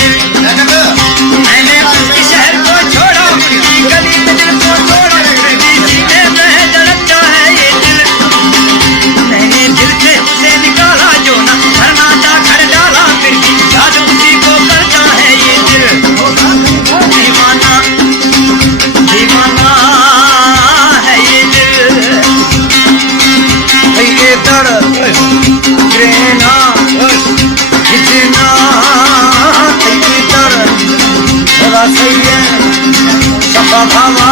दिल मैंने उसकी शहर को छोड़ा गली में दिल को तोड़ा सीने में धड़कता है ये दिल मैंने दिल से उसे निकाला जो ना भरना था घर डाला फिर भी याद उसी को करता है ये दिल दीवाना दीवाना है ये दिल ये दर्द रहना खिंचना ये दर्द थोड़ा सही है सफा भावा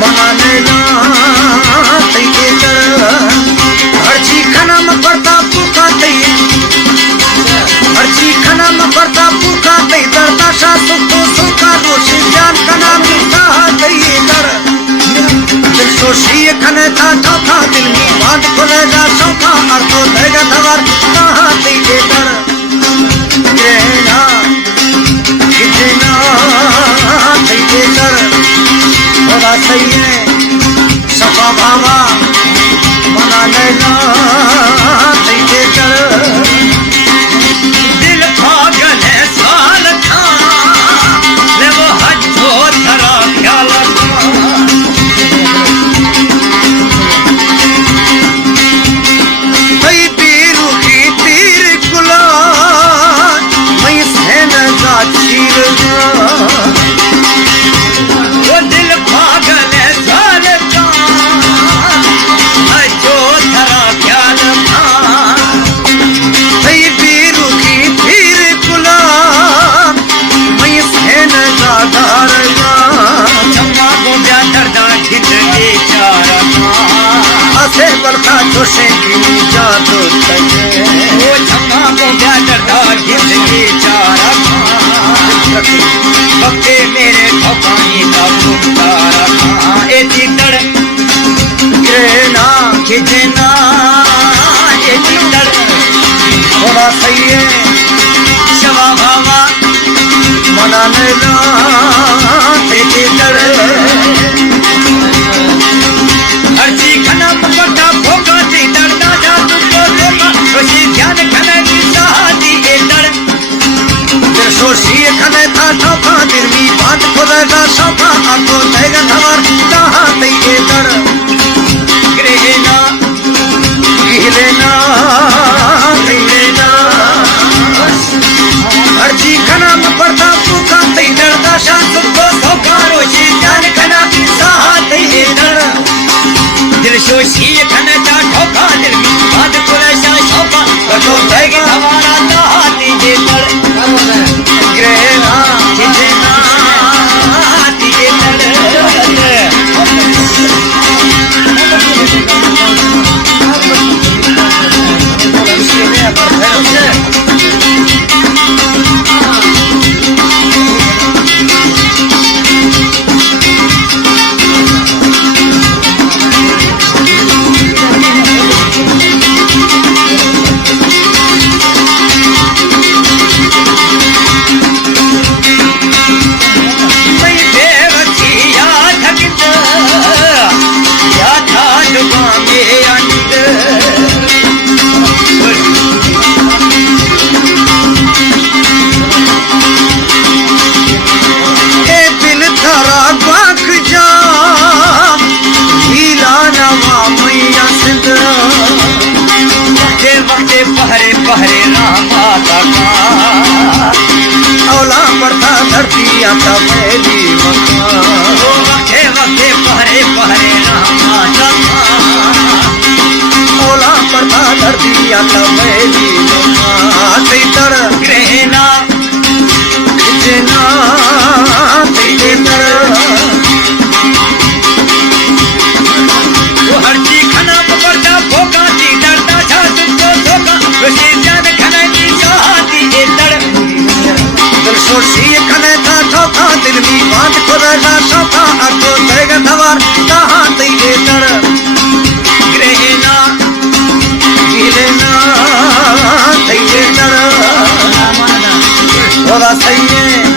मना लेना ये दर्द हर चीज खाना में पड़ता भूखा हर चीज खाना में पड़ता भूखा दर्द आशा सुख तो सुखा रोशी जान का नाम लिखा ये दर्द दिल सोशी खने था चौथा दिल में बात खुलेगा चौथा और तो देगा धवर कहाँ ये दर रहना कितना ये दर थोड़ा सही है सफा भावा मना लेना ये दर दिल पागल है साल था ले वो हजो धरा ख्याल वो दिल पागल है साल का जो धरा ख्याल था बीरू की फिर गुलाम मैं सहन दादार चम्मा को ब्या दर्दा खिंच के चारा आसे बरखा जोशे की जादू वो चम्मा को ब्या दर्दा खिंच के चारा बक्के मेरे ठोकानी का पुकारा एती तड़ गिरना खिंचना एती तड़ थोड़ा सही है शवा भावा मना लेना एती तड़ हर चीज खाना पकड़ता भोगा थी डरना जा तुझको धोखा खुशी ध्यान खाना की सहाती ए डर दिल सोशी खने था चौथा दिल में बात खुलेगा चौथा और तो देगा धवर कहाँ ये दर ग्रहना लेना लेना हर चीज खाना में पड़ता भूखा दर्द आशा तुझको धोखा रोशी ध्यान खाना की सहाती ए डर दिल सोशी खाना जा ठोका दिल में बात खुलेगा शौका तो देगा हमारा नहाती ए डर ग्रहना खिंचना ये डर पहरे पहरे रामाता का औला पड़ता धरती आता मेरी मकान वक्ते वक्ते पहरे पहरे रामाता का औला पड़ता धरती आता मेरी मकान तेतर ग्रहना खिंचना तेतर वो हर चीज खाना पकड़ता भोगा थी डरता था तुझको धोखा खुशी जान खाना की सहाती ए दर दिल सोची खने था चौथा दिल में बात खुलेगा चौथा और तो देगा धवर कहाँ ये दर ग्रहना लेना ये दर थोड़ा सही है